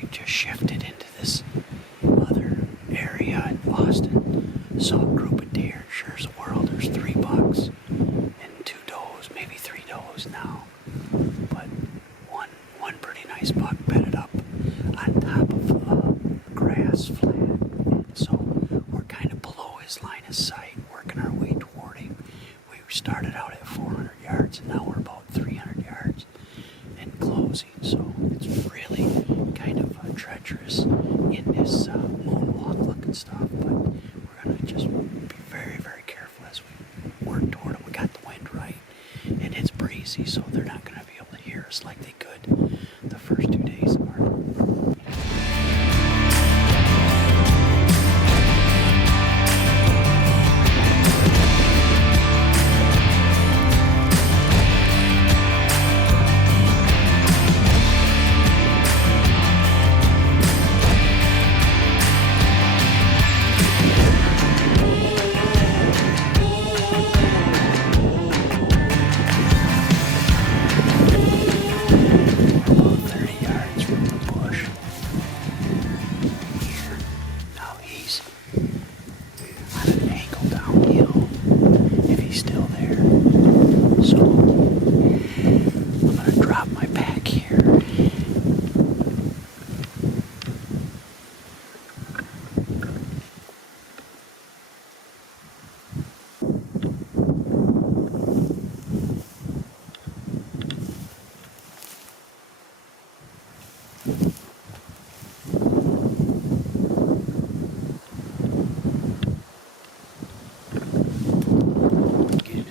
we've just shifted into this other area in Boston. Saw a group of deer, sure as the world. There's 3 bucks and 2 does, maybe 3 does now. But one pretty nice buck bedded up on top of grass flat. And so we're kind of below his line of sight, working our way toward him. We started out at 400 yards and now we're about 300 yards and closing. So it's really kind of treacherous in this moonwalk looking stuff. But we're going to just be very, very careful as we work toward him. We got the wind right and it's breezy, so they're not going to be able to hear us like they could the first 2 days of our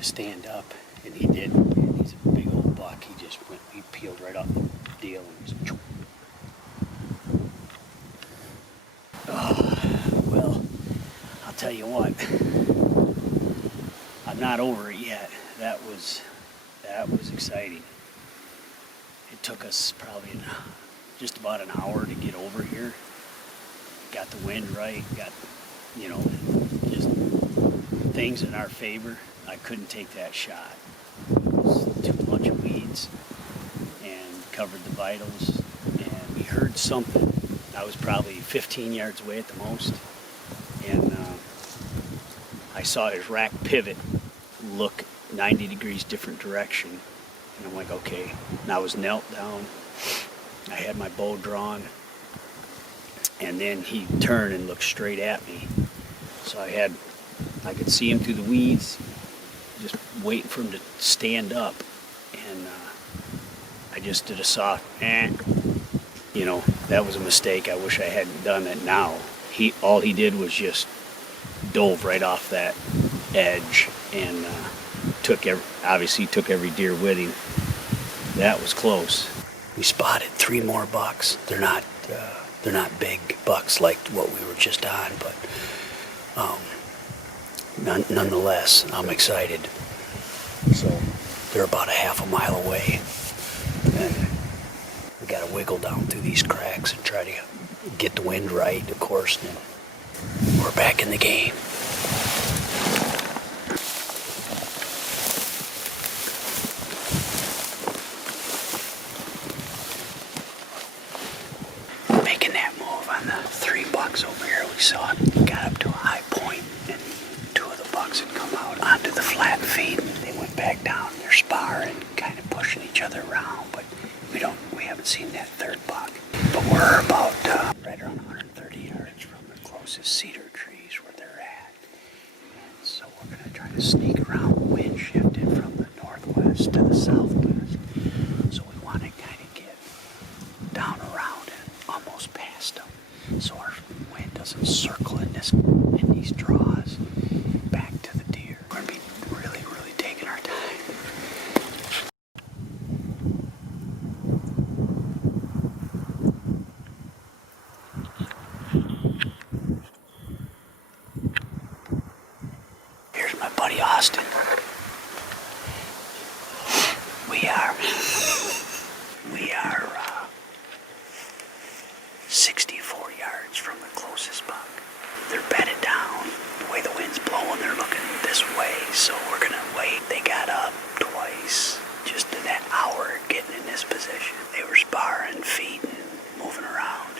stand up, and he did. And he's a big old buck. He just went, he peeled right off the deal and was. Oh, well, I'll tell you what. I'm not over it yet. That was exciting. It took us probably just about an hour to get over here. Got the wind right. Got, just things in our favor. I couldn't take that shot. It was too much of weeds and covered the vitals. And we heard something. I was probably 15 yards away at the most. And I saw his rack pivot, look 90 degrees different direction. And I'm like, okay. And I was knelt down. I had my bow drawn. And then he turned and looked straight at me. So I could see him through the weeds, just waiting for him to stand up, and I just did a soft that was a mistake. I wish I hadn't done it. Now all he did was just dove right off that edge and took every deer with him. That was close. We spotted 3 more bucks. They're not big bucks like what we were just on, but nonetheless, I'm excited. So they're about a half a mile away, and we got to wiggle down through these cracks and try to get the wind right, of course, and we're back in the game. Making that move on the 3 bucks over here, we saw it. Got up to a high point, and 2 of the bucks had come out onto the flat feed. They went back down. They're sparring, kind of pushing each other around, but we haven't seen that 3rd buck. But we're about right around 130 yards from the closest cedar trees where they're at. And so we're going to try to sneak around. The wind shifted from the northwest to the southwest. So we want to kind of get down around and almost past them, so our wind doesn't circle in these draws back to the deer. We're going to be really, really taking our time. Here's my buddy Austin. We are 64 yards from the closest buck. They're bedded down. The way the wind's blowing, they're looking this way, so we're gonna wait. They got up twice just in that hour getting in this position. They were sparring, feeding, moving around.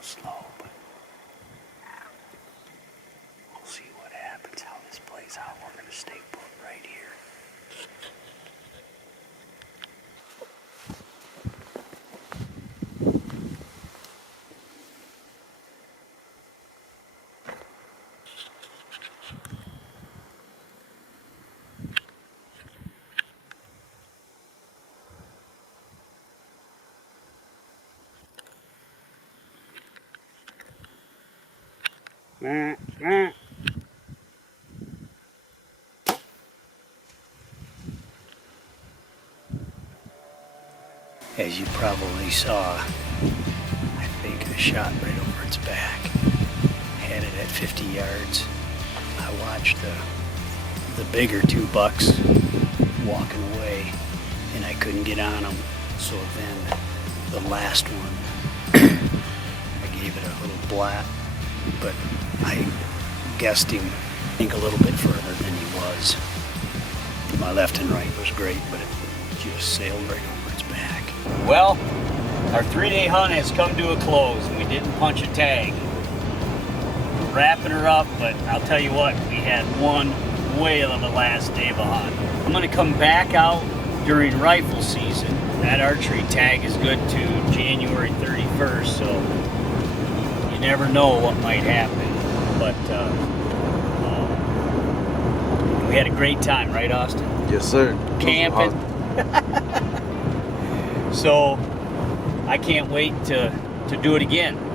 real slow, but we'll see what happens, how this plays out. We're going to stay put right here. As you probably saw, I think I shot right over its back. Had it at 50 yards. I watched the bigger two bucks walking away, and I couldn't get on them. So then the last one, I gave it a little blat, but I guessed him, I think, a little bit further than he was. My left and right was great, but it just sailed right over its back. Well, our 3-day hunt has come to a close, and we didn't punch a tag. We're wrapping her up, but I'll tell you what, we had one whale on the last day of a hunt. I'm going to come back out during rifle season. That archery tag is good to January 31st, so you never know what might happen. But we had a great time, right, Austin? Yes, sir. Camping. So I can't wait to do it again.